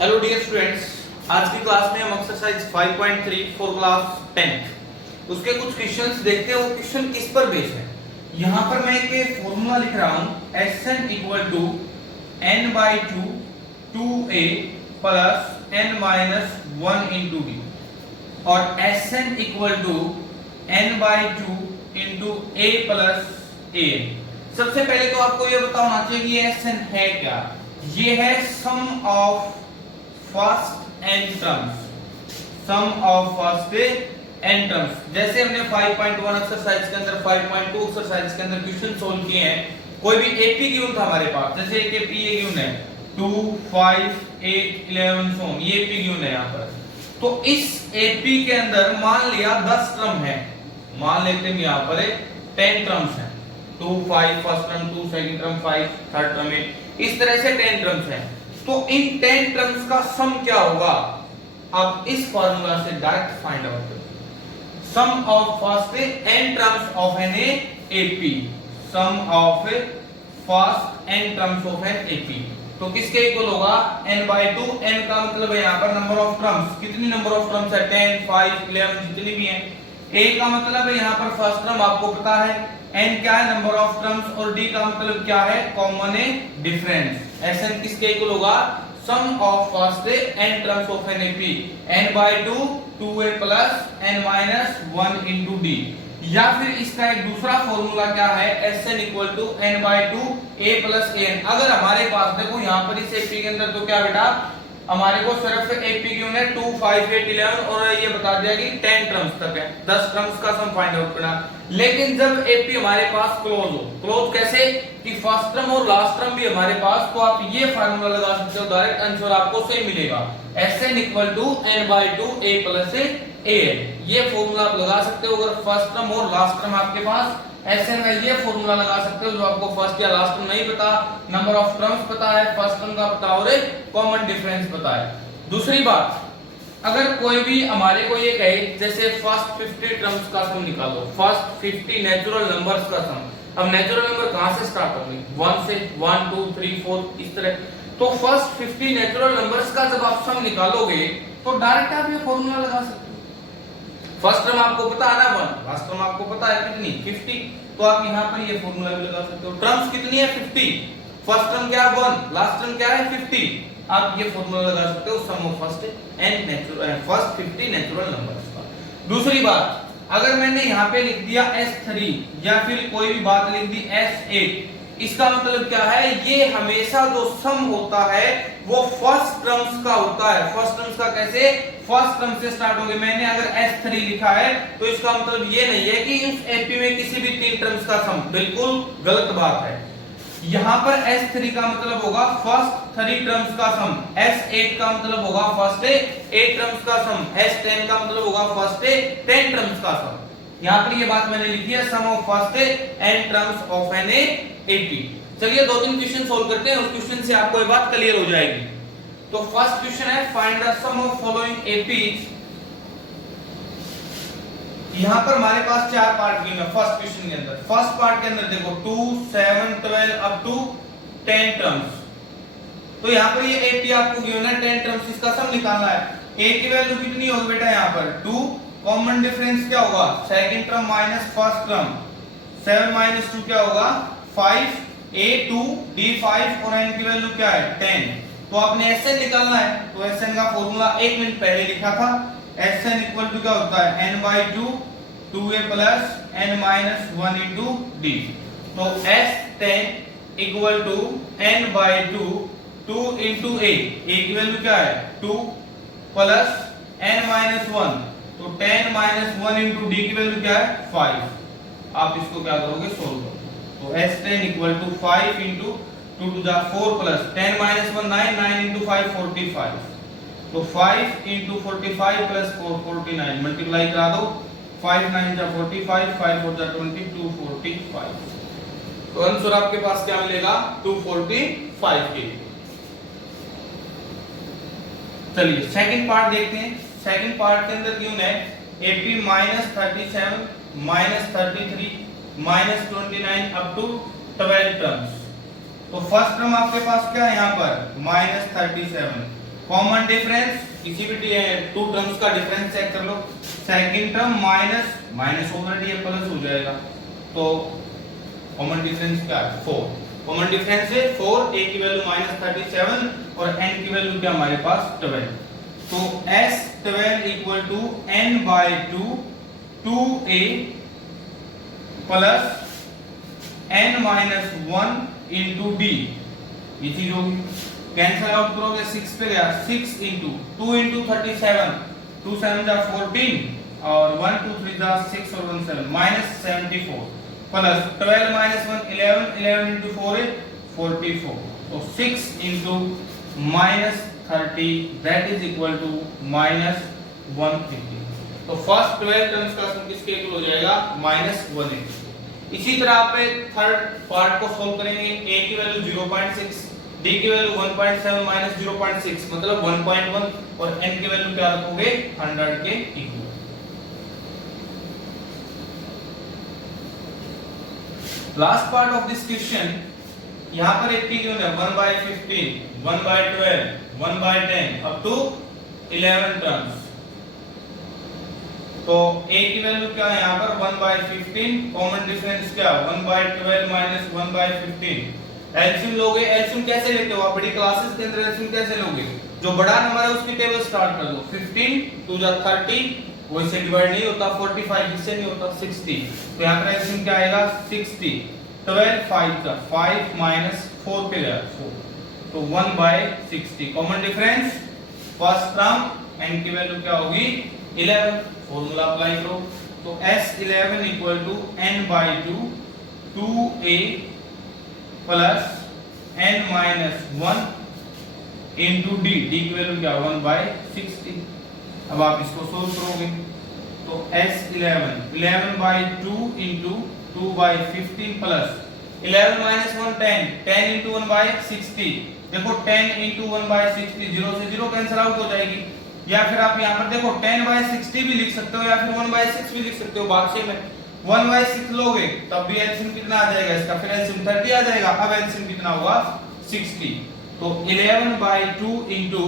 Hello dear students, आज की class में हम एक्सरसाइज 5.3 फॉर क्लास 10 उसके कुछ क्वेश्चंस देखते हैं। वो क्वेश्चन किस पर बेस्ड है। यहाँ पर मैं एक फॉर्मूला लिख रहा हूँ Sn equal to n by two 2a plus n minus 1 into D और Sn equal to n by two into a plus a। सबसे पहले तो आपको ये पता होना चाहिए कि ये Sn है क्या। ये है sum of first n terms, sum of first n terms. जैसे हमने 5.1 एक्सरसाइज के अंदर 5.2 एक्सरसाइज के अंदर क्वेश्चन सोल्व किए हैं। कोई भी एपी गिवन था हमारे पास, जैसे एक एपी ये गिवन है 2 5 8 11 so ये एपी गिवन है यहाँ पर। तो इस एपी के अंदर मान लिया 10 टर्म है, मान लेते हैं यहाँ पर 10 टर्म्स हैं। 2 5 first term, 2 second term, 5 third term, इस तरह से 10 टर्म्स हैं। तो इन 10 टर्म्स का सम क्या होगा, आप इस फार्मूला से डायरेक्ट फाइंड आउट करो। Sum of first n terms of an AP, sum of first n terms of an AP तो किसके इक्वल होगा n बाई 2। n का मतलब है यहाँ पर नंबर ऑफ टर्म्स, कितनी नंबर ऑफ टर्म्स है 10 5 11 जितनी भी हैं। a का मतलब है यहाँ पर फर्स्ट टर्म आपको पता है, n क्या है नंबर ऑफ टर्म्स, और d का मतलब क्या है कॉमन डिफरेंस। Sn किसके इक्वल होगा sum of first n terms of an AP n by 2 2a plus n minus 1 into d। या फिर इसका एक दूसरा फॉर्मूला क्या है Sn equal to n by 2 a plus an। अगर हमारे पास देखो यहाँ पर इस एपी के अंदर तो क्या बेटा हमारे को सिर्फ एपी गिवन है 2 5 8 11 और ये बता दिया कि 10 टर्म्स तक है, 10 टर्म्स का सम फाइंड आउट करना। लेकिन जब एपी हमारे पास क्लोज हो, क्लोज कैसे कि फर्स्ट टर्म और लास्ट टर्म भी हमारे पास, तो आप ये फार्मूला लगा सकते हो, डायरेक्ट आंसर आपको सही मिलेगा। Sn equal to n by 2 a plus an, ये फॉर्मूला आप लगा सकते हो अगर फर्स्ट टर्म और लास्ट टर्म आपके पास। Sn का ये फॉर्मूला लगा सकते हो जो आपको फर्स्ट या लास्ट टर्म नहीं पता, नंबर ऑफ टर्म्स पता है, फर्स्ट टर्म का पता और कॉमन डिफरेंस पता है। दूसरी बात, अगर कोई भी हमारे को ये कहे जैसे फर्स्ट 50 टर्म्स का सम निकालो, फर्स्ट 50 नेचुरल नंबर्स का सम। अब नेचुरल नंबर कहां से स्टार्ट होंगे 1 से, 1 2 3 4 इस तरह। तो फर्स्ट 50 नेचुरल नंबर्स का जब आप सम निकालोगे तो डायरेक्ट आप ये फॉर्मूला लगा सकते हो। फर्स्ट टर्म आपको पता है ना 1, लास्ट टर्म आपको पता है कितनी 50, तो आप यहाँ पर ये फॉर्मूला भी लगा सकते हो। टर्म्स कितनी है 50, फर्स्ट टर्म क्या है 1, लास्ट टर्म क्या है 50, आप ये फॉर्मूला लगा सकते हो sum of first n natural first 50 natural numbers का। दूसरी बात, अगर मैंने यहाँ पे लिख दिया S3 या फिर कोई भी बात लिख दी S8, इसका मतलब क्या है ये हमेशा जो सम होता है वो फर्स्ट टर्म्स का होता है। फर्स्ट टर्म्स का कैसे, फर्स्ट टर्म से स्टार्ट होगी। मैंने अगर S3 लिखा है तो इसका मतलब ये नहीं है कि इस एपी में किसी भी 3 टर्म्स का सम, बिल्कुल गलत बात है। यहाँ पर S3 का मतलब होगा फर्स्ट 3 टर्म्स का सम, S8 का मतलब होगा फर्स्ट 8 टर्म्स का सम, S10 का मतलब होगा फर्स्ट 10 टर्म्स का सम। यहाँ पर ये बात मैंने लिखी है sum of first n terms of an AP. चलिए 2-3 क्वेश्चन सोल्व करते हैं, उस क्वेश्चन से आपको ये बात क्लियर हो जाएगी। तो फर्स्ट क्वेश्चन है find the sum of following APs. यहां पर हमारे पास 4 पार्ट गिवन है फर्स्ट क्वेश्चन के अंदर। फर्स्ट पार्ट के अंदर देखो 2 7 12 अप टू 10 टर्म्स। तो यहां पर ये एपी आपको गिवन है 10 टर्म्स, इसका सम निकालना है। a की वैल्यू कितनी होगी बेटा यहाँ पर 2, कॉमन डिफरेंस क्या होगा second term minus first term, 7 minus 2 क्या होगा 5, a 2 d 5 और n की वैल्यू क्या है 10। तो आपने Sn निकालना है, तो Sn का फॉर्मूला 1 मिनट पहले लिखा था। Sn इक्वल टू क्या होता है n by 2 2a plus n minus 1 into d। तो S10 equal to n by 2 2 into a की वैल्यू क्या है 2 प्लस n माइनस 1, तो 10 माइनस 1 इंटू d की वैल्यू क्या है 5। आप इसको क्या करोगे सोल्व करोगे, तो S10 equal to 5 into 2 to the 4 plus 10 minus 1 9, 9 into 5 45, तो 5 इंटू 45 प्लस 4 49, मल्टीप्लाई करा दो 5 9 जा 45, 5 4 जा 20, 245। तो आंसर आपके पास क्या मिलेगा 245 के। चलिए सेकंड पार्ट देखते हैं। सेकंड पार्ट के अंदर क्यों है AP -37 -33 -29 अप टू 12 टर्म्स। तो फर्स्ट टर्म आपके पास क्या है यहाँ पर -37, कॉमन डिफरेंस किसी भी टू टर्म्स का डिफरेंस चेक कर लो, second term minus minus already है प्लस हो जाएगा, तो कॉमन डिफरेंस क्या है 4, कॉमन डिफरेंस है 4, a की वैल्यू -37 और n की वैल्यू क्या हमारे पास 12, तो s12 equal to n by 2 2a plus n minus 1 into d, ये चीज होगी, कैंसिल आउट करोगे 6 पे गया, 6 इंटू 2 इंटू 37, 2 7 जा 14 और 1 2 3 जा 6 और 1 7 माइनस 74 प्लस 12 माइनस 1 11, 11 इंटू 4 है 44, तो 6 into minus 30 that is equal to minus 150, तो फर्स्ट 12 टर्म्स का सम किसके इक्वल हो जाएगा -180। इसी तरह पे थर्ड पार्ट को सोल्व करेंगे, a की वैल्यू 0.6, d की वैल्यू 1.7 माइनस 0.6 मतलब 1.1 और n की वैल्यू क्या रखोगे 100 के equal. Last part of this question, यहां पर एक चीज है 1/15, 1/12, 1/10 अप टू 11 टर्म्स, तो a की वैल्यू क्या है यहाँ पर 1/15, कॉमन डिफरेंस क्या 1/12 माइनस 1/15, एलसीएम लोगे, एलसीएम कैसे लेते हो आप बड़ी क्लासेस के अंदर, एलसीएम कैसे लोगे, जो बड़ा नंबर है उसकी टेबल स्टार्ट कर दो, 15 2 जा 30 वो इससे डिवाइड नहीं होता, 45 इससे नहीं होता 60, तो यहाँ पर एलसीएम क्या आएगा 60, 12 5 का 5 माइनस 4 पे गया 4, तो 1/60, common difference first term n की वैल्यू क्या होगी 11, फॉर्मूला अप्लाई करो, तो S11 equal to n/2 2a plus n minus 1 into d, d की वैल्यू क्या 1/60, अब आप इसको सोल्व करोगे, तो S11 11/2 into 2/15 plus 11 minus 1 10, 10 into 1/60, देखो 10 इंटू 1/60 0 से 0 कैंसिल आउट हो जाएगी, या फिर आप यहाँ पर देखो 10/60 भी लिख सकते हो या फिर 1/6 भी लिख सकते हो, भागशे में 1/6 लोगे तब भी एलसीएम कितना आ जाएगा इसका, फिर एलसीएम 30 आ जाएगा, अब एलसीएम कितना होगा 60, तो 11/2 इंटू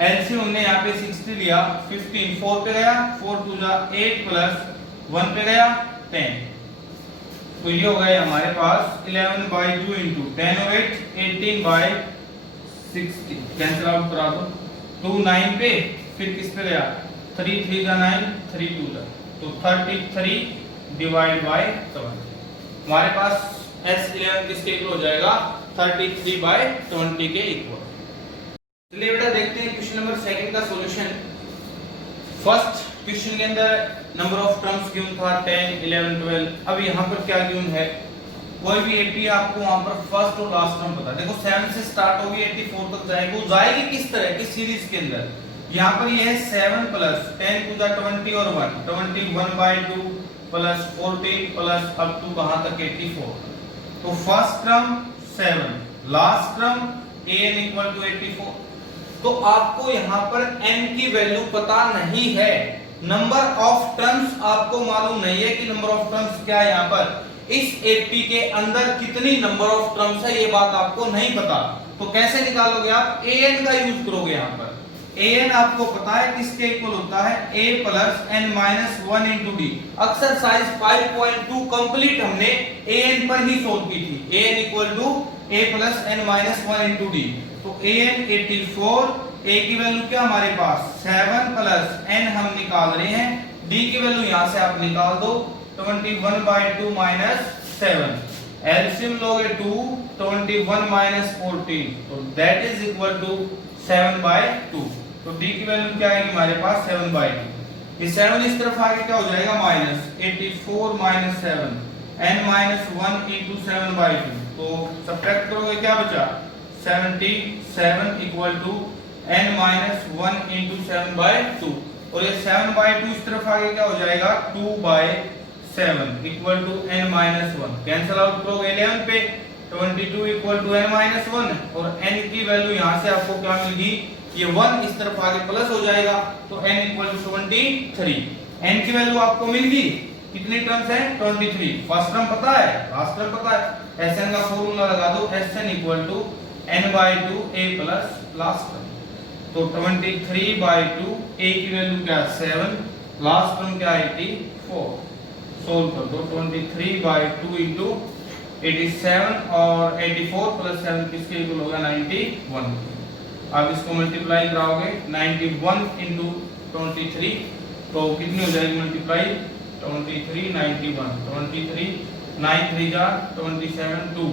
एलसीएम हमने यहाँ पे 60 लिया, 15 4 पे गया, 4 2 जा 8 प्लस 1 पे गया 10, तो ये हो गया हमारे पास 11/2 इंटू 10 और 8 18/60, कैंसिल आउट करा दो, 2 9 पे, फिर किस पे गया 3 3 जा 9, 3 2 जा, तो 33 डिवाइड बाय 7, हमारे पास S11 किसके इक्वल हो जाएगा 33/20 के इक्वल। चलिए बेटा देखते हैं क्वेश्चन नंबर सेकंड का सॉल्यूशन। फर्स्ट क्वेश्चन के अंदर नंबर ऑफ टर्म्स गिवन था 10 11 12, अब यहाँ पर क्या गिवन है, कोई भी 80 आपको वहां पर फर्स्ट और लास्ट टर्म पता है, देखो 7 से स्टार्ट होगी 84 तक जाएगी, वो जाएगी किस तरह की सीरीज के अंदर, यहाँ पर ये है 7 प्लस 10 टू द 20 और 1 21/2 प्लस 14 प्लस अप टू कहां तक 84, तो first term 7 last term an equal to 84, तो आपको यहाँ पर n की वैल्यू पता नहीं है, नंबर ऑफ टर्म्स आपको मालूम नहीं है कि नंबर ऑफ टर्म्स क्या है, यहाँ पर इस 80 के अंदर कितनी नंबर ऑफ टर्म्स है ये बात आपको नहीं पता, तो कैसे निकालोगे आप an का यूज करोगे, यहाँ पर an आपको पता है किसके इक्वल होता है a plus n minus 1 into d, exercise 5.2 complete हमने an पर ही सोल्व की थी, an equal to a plus n minus 1 into d, तो an 84, a की वैल्यू क्या हमारे पास 7 प्लस n हम निकाल रहे हैं, d की वैल्यू यहां से आप निकाल दो 21/2 माइनस 7, एलसीएम लोगे 2 21 माइनस 14, तो दैट इज इक्वल टू 7/2, तो d की वैल्यू क्या आएगी हमारे पास 7/2, ये 7 इस तरफ आगे क्या हो जाएगा minus 84 minus 7 n minus 1 into 7/2, तो सब्ट्रैक्ट करोगे क्या बचा 77 equal to n minus 1 into 7/2, और ये 7/2 इस तरफ आगे क्या हो जाएगा 2/7 equal to n minus 1, cancel out करोगे 11 पे 22 इक्वल टू n माइनस 1, और n की वैल्यू यहाँ से आपको क्या मिलेगी, ये 1 इस तरफ आगे प्लस हो जाएगा, तो n इक्वल टू 23, n की वैल्यू आपको मिल गई, कितनी टर्म्स है 23, फर्स्ट टर्म पता है लास्ट टर्म पता है, Sn का फॉर्मूला लगा दो, Sn equal to n/2 a plus last term, तो 23/2, a की वैल्यू क्या है 7, लास्ट टर्म क्या है 84, सोल्व कर दो। 23/2 इंटू 87 और 84 प्लस 7 किसके इक्वल होगा 91। आप इसको मल्टीप्लाई कराओगे 91 इंटू 23 तो कितनी हो जाएगी मल्टीप्लाई 23 91 23 9 3 जा 27 2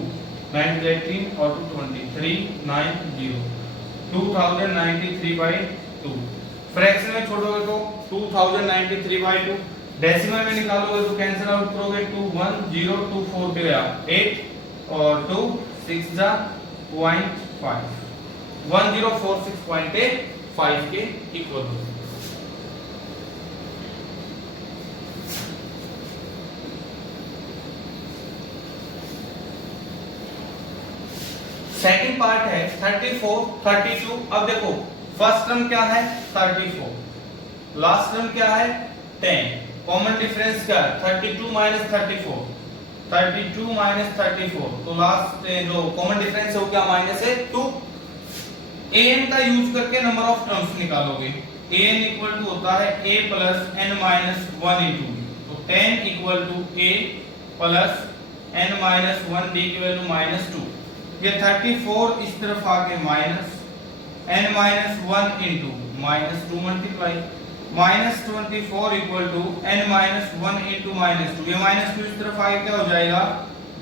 9 18 और 2 23 90 2093/2। फ्रैक्शन में छोड़ोगे तो 2093/2, डेसिमल में निकालोगे तो कैंसिल आउट करोगे 21024 पे गया 8 और 2 6 जा 0.5 1046.5 के इक्वल हो। सेकंड पार्ट है 34 32। अब देखो फर्स्ट टर्म क्या है 34, लास्ट टर्म क्या है 10, कॉमन डिफरेंस क्या है 32 माइनस 34, 32 माइनस 34 तो लास्ट जो कॉमन डिफरेंस है वो क्या माइनस है 2। an का यूज करके नंबर ऑफ टर्म्स निकालोगे, an इक्वल टू होता है a plus n minus 1 into d, तो 10 equal to a plus n minus 1 d की वैल्यू माइनस 2। ये 34 इस तरफ आके minus n minus 1 into minus 2 multiply minus 24 equal to n minus 1 into minus 2, ये minus 2 इस तरफ आके क्या हो जाएगा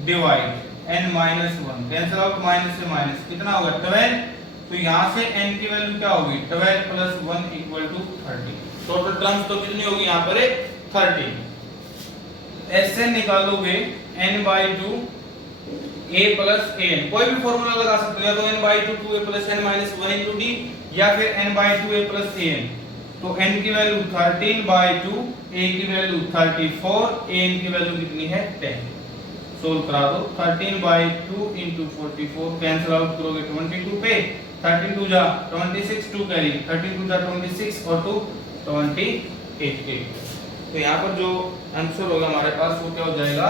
divide n minus 1, cancel out minus से माइनस कितना होगा 12, तो यहाँ से n की वैल्यू क्या होगी 12 plus 1 equal to 30। Total terms तो कितनी होगी यहाँ पर 30। ऐसे निकालोगे n/2 a प्लस an, कोई भी फॉर्मूला लगा सकते हो, या तो n/2 2a plus n minus 1 into d या फिर n/2 a प्लस an। तो n की वैल्यू 13/2, a की वैल्यू 34, an की वैल्यू कितनी है 10। सोल्व करा दो 13/2 इंटू 44, कैंसिल आउट करोगे 22 पे 13 2 जा 26 2 कैरी 13 2 जा 26 और 2 28। तो यहाँ पर जो आंसर होगा हमारे पास वो क्या हो जाएगा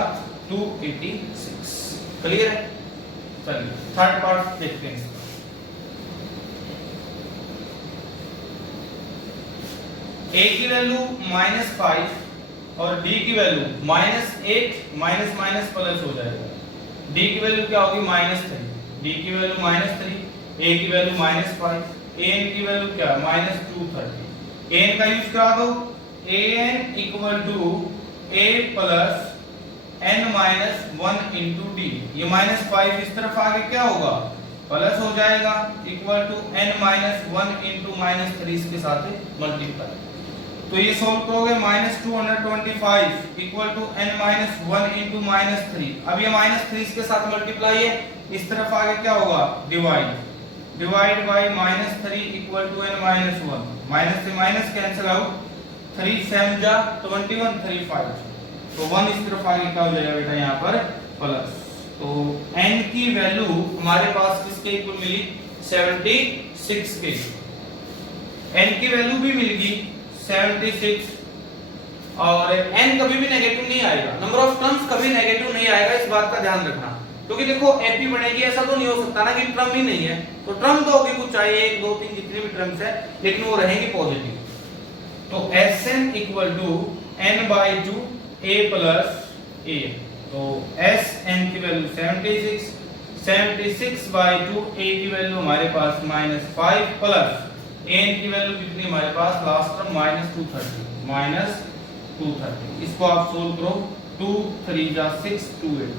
286। क्लियर है? चलिए थर्ड पार्ट देखते हैं। a की वैल्यू -5 और d की वैल्यू -8 माइनस माइनस प्लस हो जाएगा। d की वैल्यू क्या होगी -3, d की वैल्यू -3, a की वैल्यू -5, an की वैल्यू क्या -230। an का यूज करा दो, an equal to a plus n minus 1 into d, ये -5 इस तरफ आगे क्या होगा प्लस हो जाएगा equal to n minus 1 into -3 इसके साथ मल्टीप्लाई। तो ये सोल्व करोगे -225 equal to n minus 1 into -3। अब ये -3 इसके साथ मल्टीप्लाई है, इस तरफ आगे क्या होगा divide by -3 equal to n minus 1, minus से माइनस कैंसिल आउट 3 7 जा 21 3 5, तो 1 इस तरफ आगे क्या हो जाएगा बेटा यहाँ पर प्लस। तो n की वैल्यू हमारे पास किसके इक्वल मिली 76 के। n की वैल्यू भी मिल गई 76 और n कभी भी नेगेटिव नहीं आएगा, नंबर ऑफ टर्म्स कभी नेगेटिव नहीं आएगा, इस बात का ध्यान रखना। क्योंकि देखो एपी बनेगी ऐसा तो नहीं हो सकता ना कि टर्म ही नहीं है, तो टर्म तो होगी कुछ चाहिए 1 2 3 जितनी भी टर्म्स है, लेकिन वो रहेंगी पॉजिटिव। तो Sn equal to n/2 a plus a, तो Sn की वैल्यू 76, 76/2 a की वैल्यू हमारे पास -5 प्लस an की वैल्यू कितनी हमारे पास लास्ट टर्म -230। इसको आप सोल्व करो 2 3 जा 6 2 8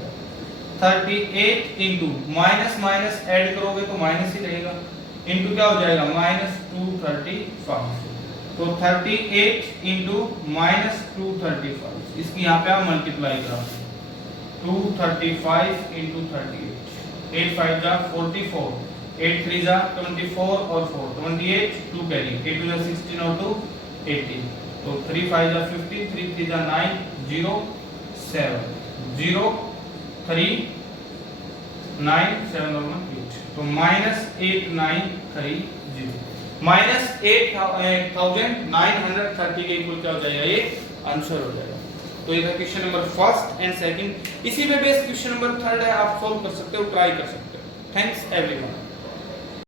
38 इंटू माइनस माइनस ऐड करोगे तो माइनस ही रहेगा, इंटू क्या हो जाएगा -235। तो 38 इंटू -235, इसकी यहाँ पे आप मल्टीप्लाई करो 235 इंटू 38, 8 5 जा 44, 8 3 जा 24 और 4 28, 2 कैरी 8 2 जा 16 और 2 18, तो 3 5 जा 50, 3 3 जा 9 0 7 0 3 9 7 और 1 8, तो -8930 -8930 के इक्वल क्या हो जाएगा, ये आंसर हो जाएगा। तो ये था question number first and second. इसी पे बेस क्वेश्चन नंबर थर्ड है, आप सॉल्व कर सकते हो, ट्राई कर सकते हो। Thanks everyone.